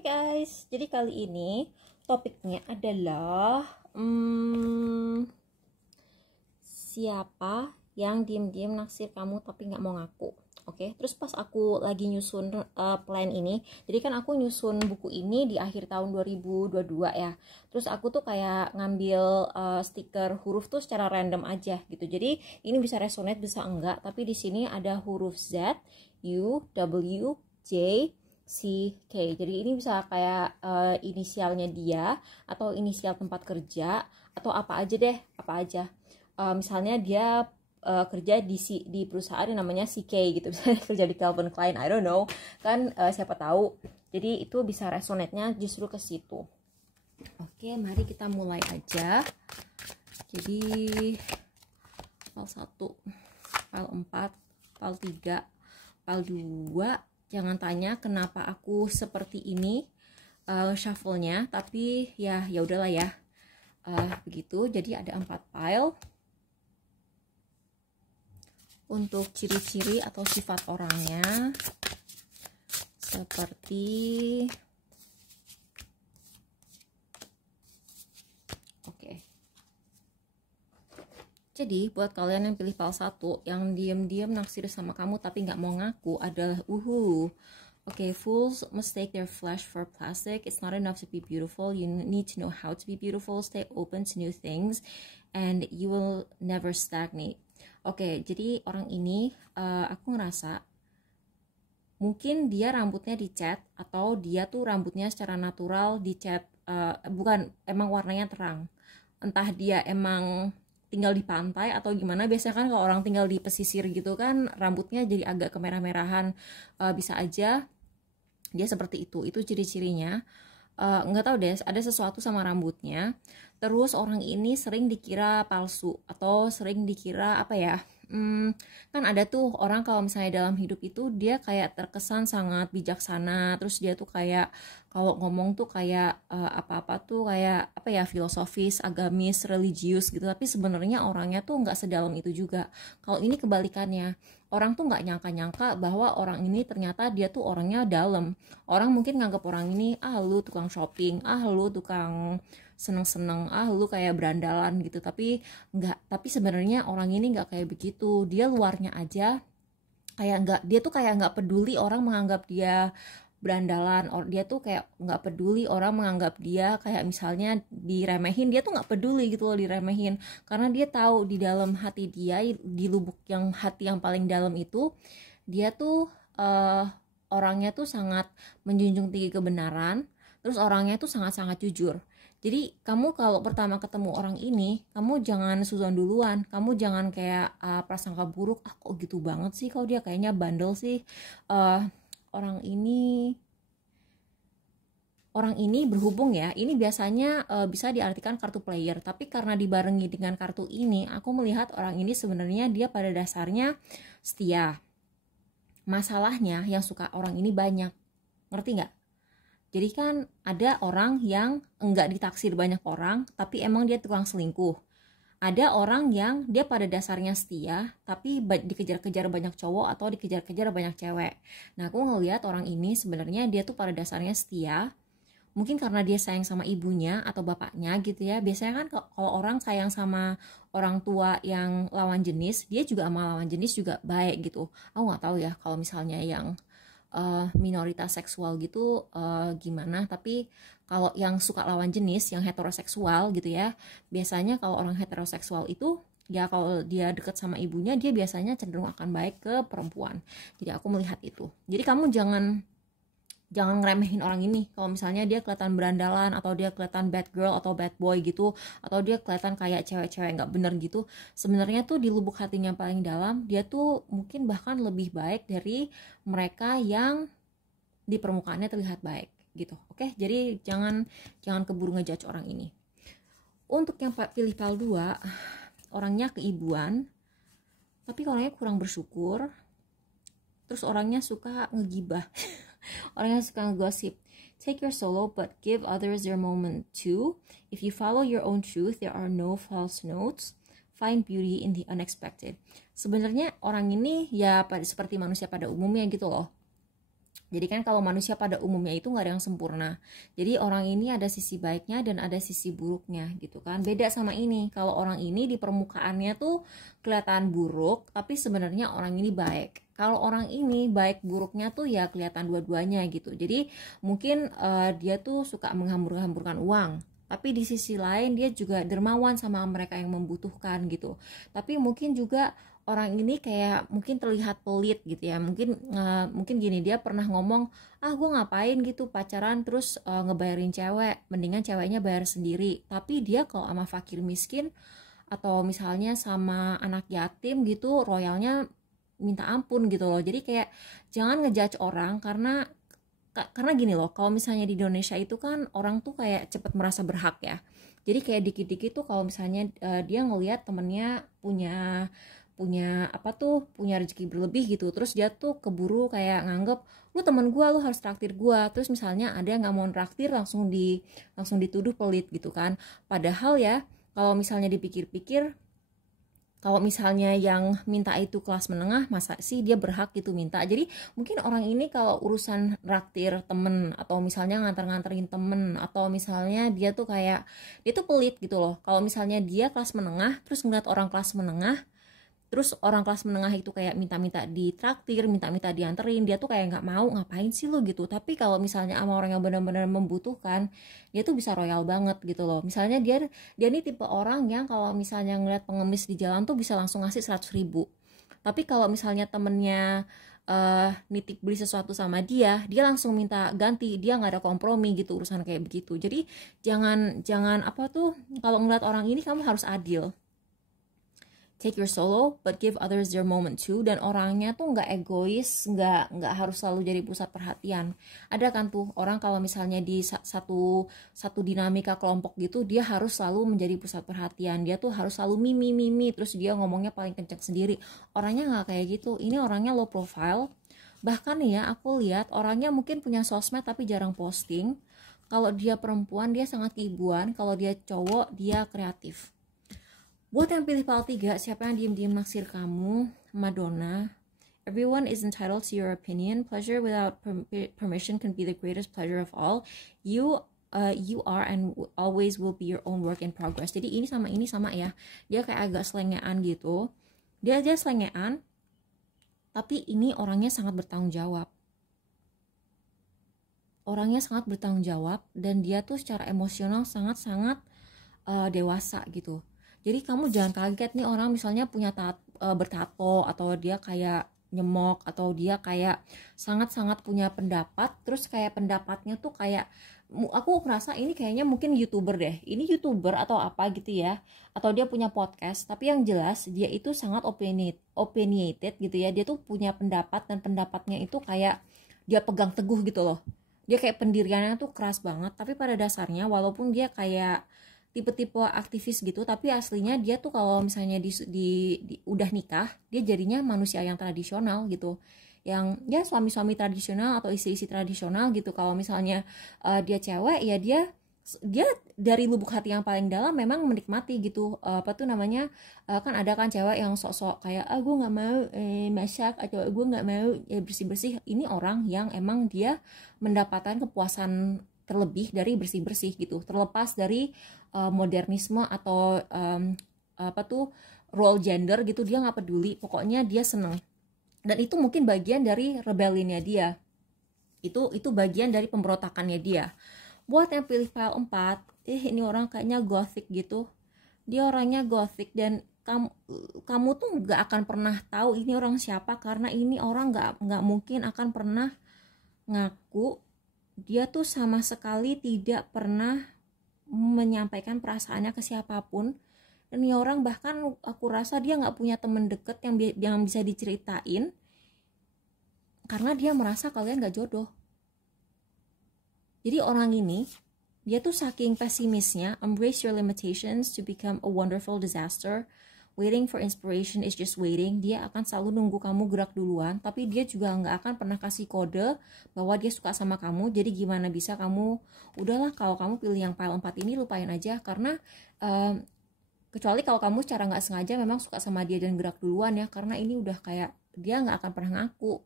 Hai guys, jadi kali ini topiknya adalah siapa yang diem-diem naksir kamu tapi nggak mau ngaku. Oke, terus pas aku lagi nyusun plan ini, jadi kan aku nyusun buku ini di akhir tahun 2022 ya. Terus aku tuh kayak ngambil stiker huruf tuh secara random aja gitu. Jadi ini bisa resonate bisa enggak, tapi di sini ada huruf Z, U, W, J, C, K. Jadi ini bisa kayak inisialnya dia atau inisial tempat kerja atau apa aja deh, apa aja. Misalnya dia kerja di perusahaan yang namanya CK gitu, misalnya kerja di Calvin Klein, I don't know, kan siapa tahu. Jadi itu bisa resonate-nya justru ke situ. Oke, mari kita mulai aja. Jadi file 1, file 4, file 3, file 2. Jangan tanya kenapa aku seperti ini shuffle-nya, tapi ya udahlah ya. Begitu. Jadi ada 4 file. Untuk ciri-ciri atau sifat orangnya seperti oke. Jadi buat kalian yang pilih file 1 yang diam-diam naksir sama kamu tapi nggak mau ngaku adalah Okay, fools mistake their flesh for plastic. It's not enough to be beautiful. You need to know how to be beautiful. Stay open to new things and you will never stagnate. Oke, jadi orang ini aku ngerasa mungkin dia rambutnya dicat atau dia tuh rambutnya secara natural dicat, bukan emang warnanya terang. Entah dia emang tinggal di pantai atau gimana. Biasanya kan kalau orang tinggal di pesisir gitu kan rambutnya jadi agak kemerah-merahan. Bisa aja dia seperti itu ciri-cirinya. Nggak tahu deh, ada sesuatu sama rambutnya. Terus orang ini sering dikira palsu atau sering dikira apa ya, kan ada tuh orang kalau misalnya dalam hidup itu dia kayak terkesan sangat bijaksana, terus dia tuh kayak kalau ngomong tuh kayak apa-apa tuh kayak apa ya, filosofis, agamis, religius gitu, tapi sebenarnya orangnya tuh nggak sedalam itu juga. Kalau ini kebalikannya, orang tuh nggak nyangka-nyangka bahwa orang ini ternyata dia tuh orangnya dalam. Orang mungkin nganggap orang ini, lu tukang shopping, lu tukang seneng-seneng, lu kayak berandalan gitu, tapi nggak, tapi sebenarnya orang ini nggak kayak begitu. Dia luarnya aja kayak nggak, dia tuh kayak nggak peduli orang menganggap dia berandalan, dia tuh kayak nggak peduli orang menganggap dia kayak misalnya diremehin, dia tuh nggak peduli gitu loh diremehin, karena dia tahu di dalam hati dia, di lubuk yang hati yang paling dalam itu, dia tuh orangnya tuh sangat menjunjung tinggi kebenaran, terus orangnya tuh sangat-sangat jujur. Jadi kamu kalau pertama ketemu orang ini, kamu jangan suzon duluan, kamu jangan kayak prasangka buruk, kok gitu banget sih, kok dia kayaknya bandel sih. Orang ini berhubung ya, ini biasanya bisa diartikan kartu player, tapi karena dibarengi dengan kartu ini, aku melihat orang ini sebenarnya dia pada dasarnya setia. Masalahnya yang suka orang ini banyak, ngerti nggak? Jadi kan ada orang yang enggak ditaksir banyak orang, tapi emang dia tukang selingkuh. Ada orang yang dia pada dasarnya setia, tapi dikejar-kejar banyak cowok atau dikejar-kejar banyak cewek. Nah, aku ngelihat orang ini sebenarnya dia tuh pada dasarnya setia. Mungkin karena dia sayang sama ibunya atau bapaknya gitu ya. Biasanya kan kalau orang sayang sama orang tua yang lawan jenis, dia juga sama lawan jenis juga baik gitu. Aku nggak tahu ya kalau misalnya yang minoritas seksual gitu gimana, tapi kalau yang suka lawan jenis, yang heteroseksual gitu ya, biasanya kalau orang heteroseksual itu ya kalau dia deket sama ibunya, dia biasanya cenderung akan baik ke perempuan. Jadi aku melihat itu. Jadi kamu jangan ngeremehin orang ini. Kalau misalnya dia kelihatan berandalan atau dia kelihatan bad girl atau bad boy gitu, atau dia kelihatan kayak cewek-cewek nggak bener gitu, sebenarnya tuh di lubuk hatinya paling dalam dia tuh mungkin bahkan lebih baik dari mereka yang di permukaannya terlihat baik gitu. Oke, jadi jangan keburu ngejudge orang ini. Untuk yang pilih file 2, orangnya keibuan, tapi orangnya kurang bersyukur, terus orangnya suka ngegibah. Orangnya suka ngegosip. Take your solo but give others their moment too. If you follow your own truth, there are no false notes. Find beauty in the unexpected. Sebenarnya orang ini ya seperti manusia pada umumnya gitu loh. Jadi kan kalau manusia pada umumnya itu nggak ada yang sempurna. Jadi orang ini ada sisi baiknya dan ada sisi buruknya gitu kan. Beda sama ini. Kalau orang ini di permukaannya tuh kelihatan buruk, tapi sebenarnya orang ini baik. Kalau orang ini baik buruknya tuh ya kelihatan dua-duanya gitu. Jadi mungkin dia tuh suka menghambur-hamburkan uang. Tapi di sisi lain dia juga dermawan sama mereka yang membutuhkan gitu. Tapi mungkin juga orang ini kayak mungkin terlihat pelit gitu ya, mungkin gini, dia pernah ngomong, gue ngapain gitu pacaran terus ngebayarin cewek, mendingan ceweknya bayar sendiri. Tapi dia kalau sama fakir miskin atau misalnya sama anak yatim gitu, royalnya minta ampun gitu loh. Jadi kayak jangan ngejudge orang karena gini loh, kalau misalnya di Indonesia itu kan orang tuh kayak cepet merasa berhak ya. Jadi kayak dikit-dikit tuh kalau misalnya dia ngelihat temennya punya punya rezeki berlebih gitu, terus dia tuh keburu kayak nganggep lu temen gue, lu harus traktir gue. Terus misalnya ada yang nggak mau traktir, langsung dituduh pelit gitu kan. Padahal ya kalau misalnya dipikir-pikir, kalau misalnya yang minta itu kelas menengah, masa sih dia berhak gitu minta. Jadi mungkin orang ini kalau urusan traktir temen, atau misalnya nganter-nganterin temen, atau misalnya dia tuh kayak dia tuh pelit gitu loh. Kalau misalnya dia kelas menengah terus ngeliat orang kelas menengah, terus orang kelas menengah itu kayak minta-minta ditraktir, minta-minta dianterin, dia tuh kayak nggak mau, ngapain sih lo gitu. Tapi kalau misalnya sama orang yang benar-benar membutuhkan, dia tuh bisa royal banget gitu loh. Misalnya dia nih tipe orang yang kalau misalnya ngeliat pengemis di jalan tuh bisa langsung ngasih 100.000. Tapi kalau misalnya temennya nitip beli sesuatu sama dia langsung minta ganti, dia nggak ada kompromi gitu urusan kayak begitu. Jadi jangan apa tuh, kalau ngeliat orang ini kamu harus adil. Take your solo, but give others their moment too. Dan orangnya tuh nggak egois, nggak harus selalu jadi pusat perhatian. Ada kan tuh orang kalau misalnya di satu dinamika kelompok gitu, dia harus selalu menjadi pusat perhatian. Dia tuh harus selalu mimi, terus dia ngomongnya paling kencang sendiri. Orangnya nggak kayak gitu. Ini orangnya low profile. Bahkan nih ya, aku lihat orangnya mungkin punya sosmed tapi jarang posting. Kalau dia perempuan, dia sangat ibuan. Kalau dia cowok, dia kreatif. Buat yang pilih pal 3, siapa yang diem-diem naksir kamu? Madonna. Everyone is entitled to your opinion. Pleasure without permission can be the greatest pleasure of all. You are and always will be your own work in progress. Jadi ini sama ya. Dia kayak agak selengean gitu. Dia aja selengean, tapi ini orangnya sangat bertanggung jawab. Orangnya sangat bertanggung jawab, dan dia tuh secara emosional sangat-sangat dewasa gitu. Jadi kamu jangan kaget nih orang misalnya punya bertato, atau dia kayak nyemok, atau dia kayak sangat-sangat punya pendapat, terus kayak pendapatnya tuh kayak, aku ngerasa ini kayaknya mungkin YouTuber deh, ini YouTuber atau apa gitu ya, atau dia punya podcast. Tapi yang jelas dia itu sangat opinionated gitu ya, dia tuh punya pendapat, dan pendapatnya itu kayak dia pegang teguh gitu loh. Dia kayak pendiriannya tuh keras banget, tapi pada dasarnya walaupun dia kayak tipe-tipe aktivis gitu, tapi aslinya dia tuh kalau misalnya udah nikah, dia jadinya manusia yang tradisional gitu, yang ya suami-suami tradisional atau istri-istri tradisional gitu. Kalau misalnya dia cewek, ya dia dari lubuk hati yang paling dalam memang menikmati gitu, apa tuh namanya, kan ada kan cewek yang sok-sok kayak gue nggak mau masak, atau gue nggak mau bersih-bersih. Ini orang yang emang dia mendapatkan kepuasan terlebih dari bersih-bersih gitu, terlepas dari modernisme atau apa tuh role gender gitu, dia nggak peduli, pokoknya dia seneng. Dan itu mungkin bagian dari rebellion-nya dia, itu bagian dari pemberontakannya dia. Buat yang pilih file 4, ini orang kayaknya gothic gitu, dia orangnya gothic, dan kamu tuh nggak akan pernah tahu ini orang siapa, karena ini orang nggak mungkin akan pernah ngaku. Dia tuh sama sekali tidak pernah menyampaikan perasaannya ke siapapun. Dan ini orang bahkan aku rasa dia nggak punya temen deket yang bisa diceritain, karena dia merasa kalian nggak jodoh. Jadi orang ini, dia tuh saking pesimisnya, embrace your limitations to become a wonderful disaster. Waiting for inspiration is just waiting. Dia akan selalu nunggu kamu gerak duluan, tapi dia juga nggak akan pernah kasih kode bahwa dia suka sama kamu. Jadi gimana bisa kamu, udahlah kalau kamu pilih yang pile 4 ini, lupain aja. Karena kecuali kalau kamu secara nggak sengaja memang suka sama dia dan gerak duluan ya, karena ini udah kayak dia nggak akan pernah ngaku.